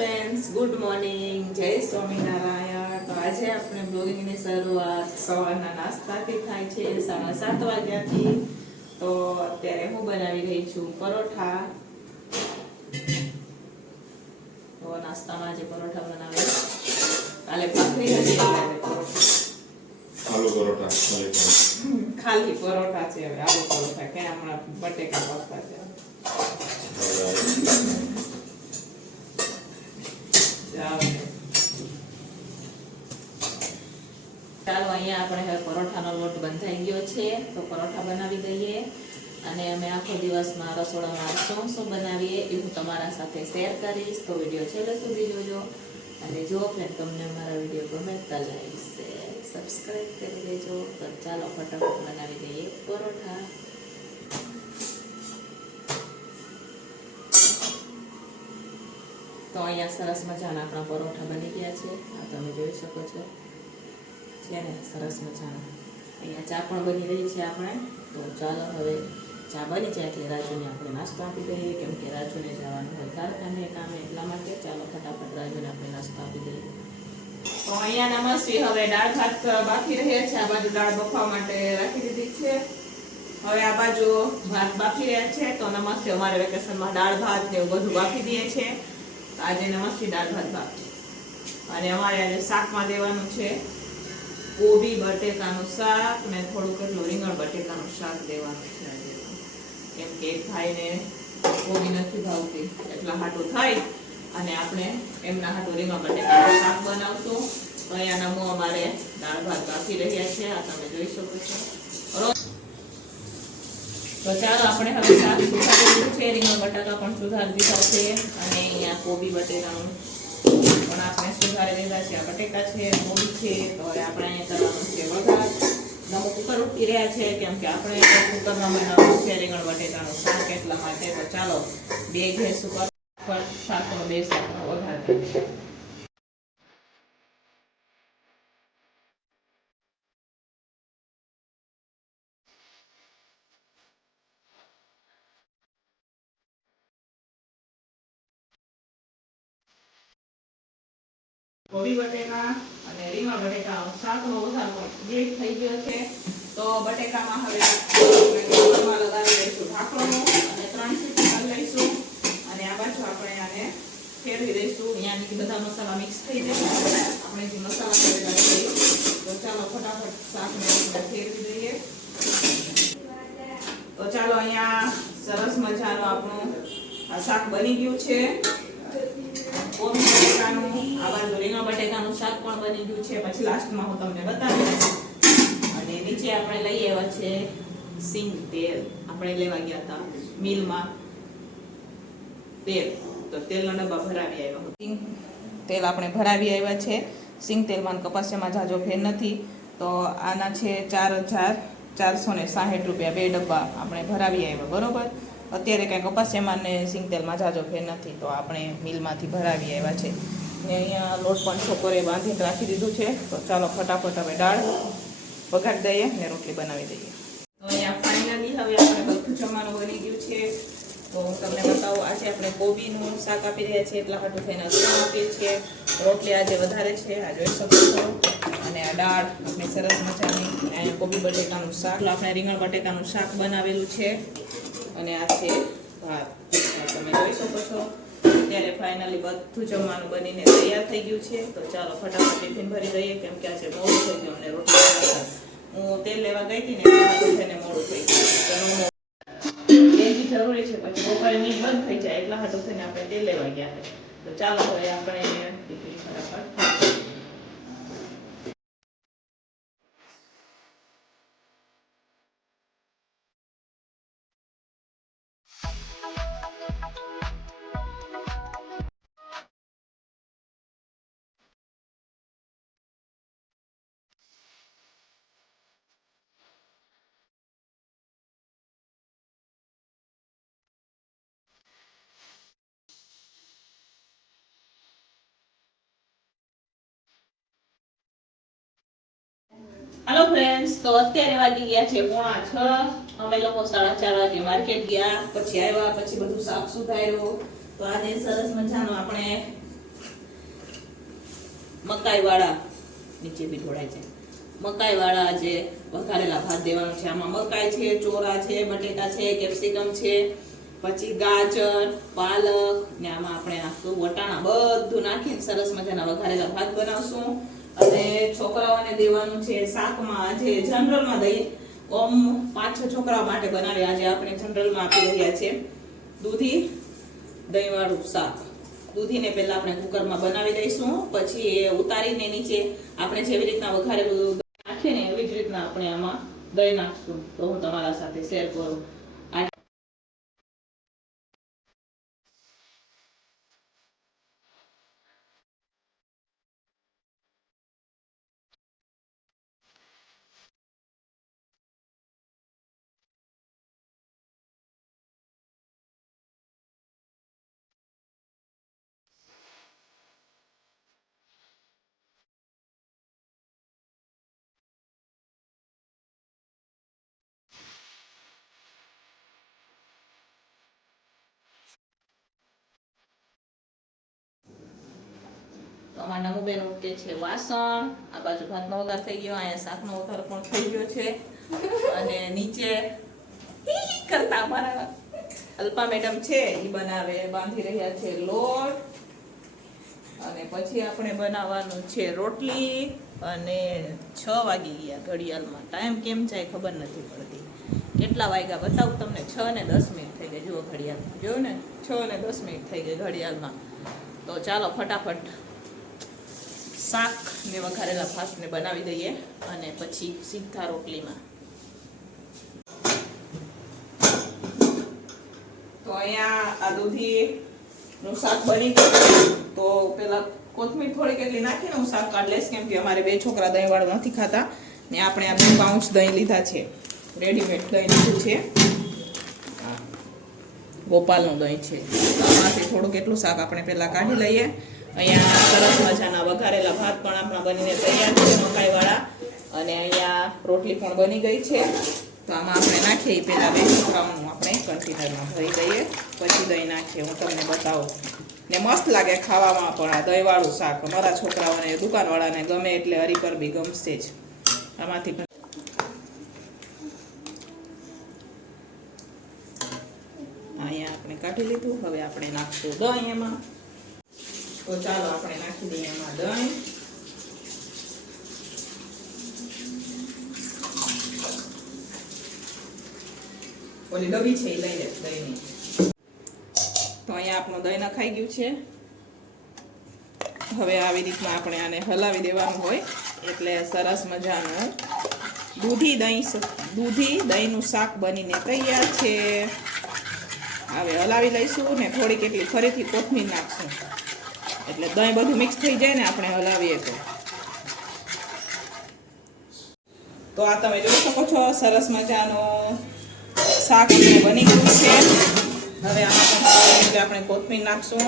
Friends, good morning, જય સ્વામિનારાયણ. તો આજે આપણે બ્લોગિંગની શરૂઆત સવારના નાસ્તાથી થાય છે 7:30 વાગ્યાથી. તો અત્યારે હું બનાવી રહી છું પરોઠા. તો નાસ્તામાં જે પરોઠા બનાવે કાલે ભાખરી હતી આલુ પરોઠા ખાલી પરોઠા છે. હવે આલુ પરોઠા કે હમણાં બટેકા પરોઠા છે. ચાલો અહીંયા આપણે હવે પરોઠાનો લોટ બંધાઈ ગયો છે, તો પરોઠા બનાવી દઈએ. અને અમે આખો દિવસમાં રસોડામાં શું બનાવીએ એ હું તમારા સાથે શેર કરીશ. તો વિડીયો છેલ્લે સુધી જોજો. અને જો ફ્રેન્ડ તમને અમારા વિડીયો ગમે તો લાઈક શેર સબસ્ક્રાઈબ કરી દેજો. તો ચાલો ફટાફટ બનાવી દઈએ પરોઠા. તો અહીંયા સરસ મજાના આપણા પરોઠા બની ગયા છે. આ તમે જોઈ શકો છો, છે ને સરસ મજાના. અહીંયા ચા પણ બની રહી છે આપણે. તો ચાલો હવે ચા બની જાય એટલે રાજુને આપણે નાસ્તો આપી દઈએ, કેમ કે રાજુને જવાનું હોય કારખાને કામે, એટલા માટે ચાલો ફટાફટ રાજુને આપણે નાસ્તો આપી દઈએ. તો અહીંયા નમસ્તે. હવે દાળ ભાત બાફી રહ્યા છે. આ બાજુ દાળ બફવા માટે રાખી દીધી છે. હવે આ બાજુ ભાત બાફી રહ્યા છે. તો નમસ્તે અમારે વેકેશનમાં દાળ ભાત ને એવું બધું બાફી દઈએ છે. આજે નમસ્તે દાળ ભાત બાફી. અને અમારે આજે શાકમાં દેવાનું છે કોબી બટેકાનું શાક ને થોડુંક એટલું રીંગણ બટેકાનું શાક દેવાનું છે આજે. કેમ કે એક ભાઈને કોબી નથી ભાવતી, એટલા હાટું થાય અને આપણે એમના હાટું રીંગણ બટેકાનું શાક બનાવશું. તો અહીંયા નમો અમારે દાળ ભાત બાફી રહ્યા છે. આ તમે જોઈ શકો છો. તો ચાલો આપણે હવે શાક સુધારી દીધું છે, રીંગણ બટાકા પણ સુધારી દીધા છે, અને અહીંયા કોબી બટેકાનું પણ આપણે સુધારી દીધા છે. આ બટેકા છે, કોબી છે. તો હવે આપણે અહીંયા કરવાનું છે વઘાર. નમો કુકર ઉઠી રહ્યા છે, કેમ કે આપણે કુકરમાં બનાવવાનું છે રીંગણ બટેકાનું શાક, એટલા માટે. તો ચાલો બે ગેસ ઉપર શાકનો બે શાકનો વઘાર કરીએ. કોબી બટેકા અને રીંગણ બટેકા શાકનો વઘાર પણ થઈ ગયો છે. તો બટેકામાં હવે કુકરમાં લગાવી દઈશું ઢાંકણું અને 3 સીટી કરી લઈશું. અને આ બાજુ આપણે આને ફેરવી દઈશું. અહીંયાથી બધા મસાલા મિક્સ થઈ જશે. આપણે જે મસાલા કરેલા છે તો ચાલો ફટાફટ શાકને ફેરવી દઈએ. તો ચાલો અહીંયા સરસ મજાનું આપણું આ શાક બની ગયું છે. કોબી બટેકાનું, આ બાજુ રીંગણ બટેકાનું શાક પણ બની ગયું છે. પછી લાસ્ટમાં હું તમને બતાવીશ. અને નીચે આપણે લઈ આવ્યા છે સિંગ તેલ. આપણે લેવા ગયા હતા મિલમાં તેલ, તો તેલનો ડબ્બા ભરાવી આવ્યા. સિંગ તેલ આપણે ભરાવી આવ્યા છે. સિંગ તેલમાં કપાસિયામાં જાજો ફેર નથી. તો આના છે 4,460 રૂપિયા બે ડબ્બા આપણે ભરાવી આવ્યા, બરોબર. અત્યારે કાંઈ કપાસિયામાં ને સિંગ તેલમાં જાજો ફેર નથી, તો આપણે મિલમાંથી ભરાવી આવ્યા છે. ને અહીંયા લોટ પણ છોકરે બાંધીને રાખી દીધું છે. તો ચાલો ફટાફટ હવે દાળ વઘારી દઈએ ને રોટલી બનાવી દઈએ. તો અહીંયા ફાઇનલી હવે આપણે બધું જમવાનું બની ગયું છે. તો હું તમને બતાવું, આજે આપણે કોબીનું શાક આપી રહ્યા છીએ, એટલા હાટું થઈને અથાણું આપીએ છીએ. રોટલી આજે વધારે છે, આ જોઈ શકો છો. અને આ દાળ આપણે સરસ મજાની. અહીંયા કોબી બટેકાનું શાક, આપણે રીંગણ બટેકાનું શાક બનાવેલું છે. અને આ છે ભાત, તમે જોઈ શકો છો. અત્યારે ફાઇનલી બધું જમવાનું બનીને તૈયાર થઈ ગયું છે. તો ચાલો ફટાફટ ટિફિન ભરી દઈએ, કેમ કે આજે મોડું થઈ ગયું. અમને રોટલી હું તેલ લેવા ગઈ હતી ને એને મોડું થઈ ગયું. જરૂરી છે, પછી બપોરે નીચ બંધ થઈ જાય, એટલા હાટું થઈને આપણે તેલ લેવા ગયા હતા. તો ચાલો હવે આપણે ટિફિન ફટાફટ. હેલો ફ્રેન્ડ્સ, તો અત્યારે વાગી ગયા છે 5:45. અમે લોકો 4:30 વાગે માર્કેટ ગયા, પછી આવ્યા, પછી બધું સાફ સુધાર્યું. તો આજે સરસ મજાનો આપણે મકાઈ વાળા નીચે બી ઢોળાય છે મકાઈ વાળા જે વઘારેલા ભાત દેવાનું છે. આમાં મકાઈ છે, ચોરા છે, બટેકા છે, કેપ્સિકમ છે, પછી ગાજર, પાલક ને આમાં આપણે નાખશું વટાણા. બધું નાખીને સરસ મજાના વઘારેલા ભાત બનાવશું. અને છોકરાઓને દેવાનું છે શાકમાં. આજે જનરલમાં દઈએ 5-6 છોકરાઓ માટે બનાવી આજે આપણે જનરલમાં આપી રહ્યા છે દૂધી દહીં વાળું શાક. દૂધીને પહેલા આપણે કુકરમાં બનાવી દઈશું, પછી એ ઉતારીને નીચે આપણે જેવી રીતના વઘારેલું નાખીએ ને એવી જ રીતના આપણે આમાં દહીં નાખશું. તો હું તમારા સાથે શેર કરું. તો આમાં નમુબેન ઉકે છે વાસણ. આ બાજુ ભાતનો વઘાર થઈ ગયો, અહીંયા શાકનો વઘાર પણ થઈ ગયો છે. અને નીચે કરતા અમારા અલ્પા મેડમ છે એ બાંધી રહ્યા છે લોટ. અને પછી આપણે બનાવવાનું છે રોટલી. અને 6 વાગી ગયા ઘડિયાળમાં. ટાઈમ કેમ જાય ખબર નથી પડતી. કેટલા વાગ્યા બતાવું તમને? 6 ને 10 મિનિટ થઈ ગઈ. જુઓ ઘડિયાળમાં, જોયું ને 6 ને 10 મિનિટ થઈ ગઈ ઘડિયાળમાં. તો ચાલો ફટાફટ શાક ને વઘારેલા ભાતને બનાવી દઈએ અને પછી સીધા રોટલીમાં. તો અહીંયા આ દૂધીનું શાક બની ગયું. તો પેલા કોથમીર થોડીક એટલી નાખીને હું શાક કાઢ લઈશ, કેમ કે અમારે 2 છોકરા દહીં વાળું નથી ખાતા. ને આપણે આ 2 પાઉચ દહીં લીધા છે, રેડીમેડ દહીં લીધું છે, ગોપાલનું દહીં છે. તો આમાંથી થોડુંક એટલું શાક આપણે પહેલાં કાઢી લઈએ. અહીંયા સરસ મજાના વઘારેલા ભાત પણ આપણા બનીને તૈયાર છે મકાઈ વાળા. અને અહીંયા રોટલી પણ બની ગઈ છે. તો આમાં આપણે નાખીએ પહેલાં 2 છોકરાઓનું આપણે કન્ટેનરમાં ભરી દઈએ, પછી દહીં નાખીએ. હું તમને બતાવું. ને મસ્ત લાગે ખાવામાં પણ આ દહીંવાળું શાક. અમારા છોકરાઓને દુકાનવાળાને ગમે એટલે હરીપર બી ગમશે જ. આમાંથી અહીંયા આપણે કાઢી લીધું. હવે આપણે નાખશું દહીં એમાં. તો ચાલો આપણે નાખી દઈએ એમાં દહીં. ઓલી ડબ્બી છે એ લઈ લે દહીંની. તો અહીંયા આપણું દહીં નખાઈ ગયું છે. હવે આવી રીતના આપણે આને હલાવી દેવાનું હોય એટલે સરસ મજાનું દૂધી દહીંનું શાક બનીને તૈયાર છે. હવે હલાવી લઈશું ને થોડીક એટલી ફરીથી કોથમીર નાખશું એટલે દહીં બધું મિક્સ થઈ જાય ને આપણે હલાવીએ તો આ તમે જોઈ શકો છો સરસ મજાનું શાક બની ગયું છે. હવે આમાં આપણે કોથમીર નાખશું.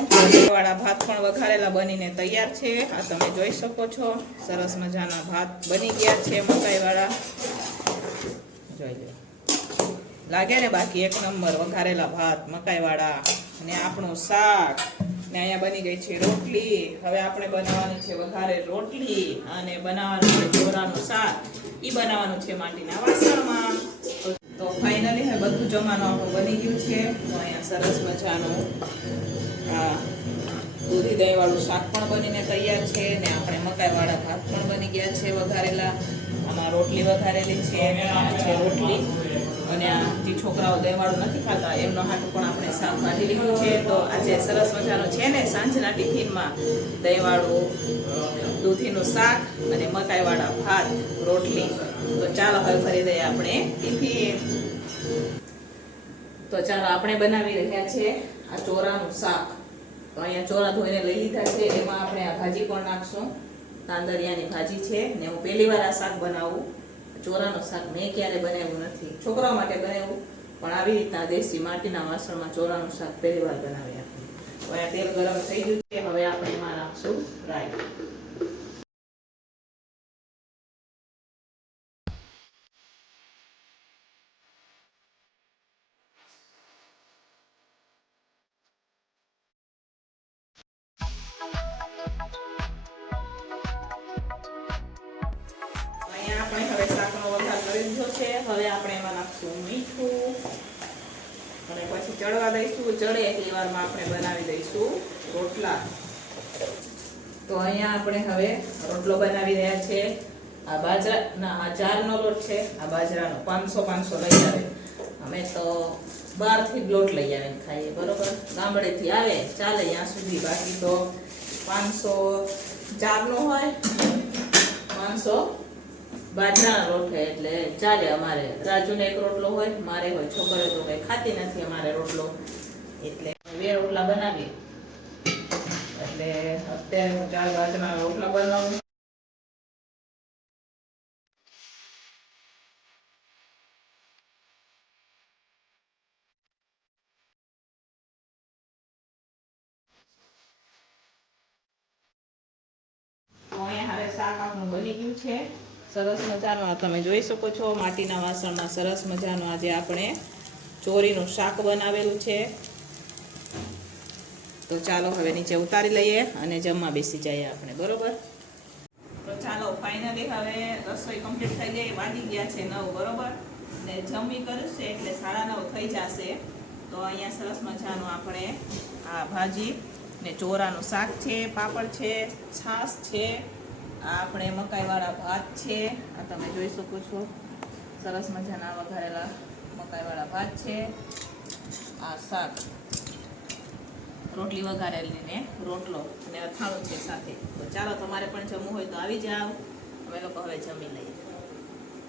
વાળા ભાત પણ વઘારેલા બનીને તૈયાર છે. આ તમે જોઈ શકો છો સરસ મજાના ભાત બની ગયા છે મકાઈ વાળા. જોઈ લો, લાગે ને બાકી એક નંબર વઘારેલા ભાત મકાઈ વાળા. અને આપણું શાક ને અહીંયા બની ગઈ છે રોટલી. હવે આપણે બનાવવાની છે વઘારે રોટલી અને બનાવવાનું છે ચોરાનું શાક. એ બનાવવાનું છે માટીના વાસણમાં. તો ફાઇનલી હવે બધું જમવાનું આપણું બની ગયું છે. તો અહીંયા સરસ મજાનું દૂધી દહીં વાળું શાક પણ બનીને તૈયાર છે. ને આપણે મકાઈ વાળા ભાત પણ બની ગયા છે વઘારેલા. આમાં રોટલી વઘારેલી છે રોટલી. અને આ જે છોકરાઓ દહીં વાળું નથી ખાતા એમનો હાટું પણ આપણે શાક કાઢી લીધું છે. તો આજે સરસ મજાનું છે ને સાંજના ટિફિનમાં દહીં વાળું દૂધીનું શાક અને મકાઈ વાળા ભાત રોટલી. તો ચાલો હવે ફરી દઈએ આપણે ટિફિન. તો ચાલો આપણે બનાવી રહ્યા છે આ ચોરાનું શાક. તો અહીંયા ચોરા ધોઈને લઈ લીધા છે. એમાં આપણે આ ભાજી પણ નાખશું. તાંદરિયાની ભાજી છે ને હું પહેલી વાર આ શાક બનાવું. ચોરાનું શાક મેં ક્યારે બનાવ્યું નથી. છોકરાઓ માટે બનાવ્યું પણ આવી રીતના દેશી માટીના વાસણમાં ચોરાનું શાક પહેલી વાર બનાવી આપણે. હવે આ તેલ ગરમ થઈ ગયું છે. હવે આપણે એમાં નાખશું રાઈ. આપણે હવે શાકનો વઘાર કરી દીધો છે. હવે આપણે એમાં નાખશું મીઠું અને પછી ચડવા દઈશું. ચડે એટલી વારમાં આપણે બનાવી દઈશું રોટલા. તો અહીંયા આપણે હવે રોટલો બનાવી રહ્યા છે. આ બાજરાના આ જારનો લોટ છે, આ બાજરાનો 500 લઈ આવે. અમે તો બહારથી લોટ લઈ આવીને ખાઈએ, બરોબર. ગામડેથી આવે ચાલે ત્યાં સુધી, બાકી તો 500 જારનો હોય, 500 બાજરાના લોટ હોય એટલે ચાલે. અમારે રાજુને એક રોટલો હોય, મારે હોય. છોકરીઓ તો કંઈ ખાતી નથી અમારે રોટલો, એટલે 2 રોટલા બનાવીએ. એટલે અત્યારે હું 4 બાજરાના રોટલા બનાવું. તો અહીંયા હવે શાક આપણું બની ગયું છે સરસ મજાનું. તમે જોઈ શકો છો માટીના વાસણમાં સરસ મજાનું આજે આપણે ચોરીનું શાક બનાવેલું છે. તો ચાલો હવે નીચે ઉતારી લઈએ અને જમવા બેસી જઈએ આપણે, બરોબર. તો ચાલો ફાઇનલી હવે રસોઈ કમ્પ્લીટ થઈ ગઈ. વાગી ગયા છે 9, બરોબર. ને જમી કરશે એટલે 9:30 થઈ જશે. તો અહીંયા સરસ મજાનું આપણે આ ભાજી ને ચોરાનું શાક છે, પાપડ છે, છાશ છે, આ આપણે મકાઈવાળા ભાત છે. આ તમે જોઈ શકો છો સરસ મજાના વઘારેલા મકાઈવાળા ભાત છે. આ શાક, રોટલી વઘારેલી ને રોટલો અને અથાણું છે સાથે. તો ચાલો તમારે પણ જમવું હોય તો આવી જાઓ. અમે લોકો હવે જમી લઈએ.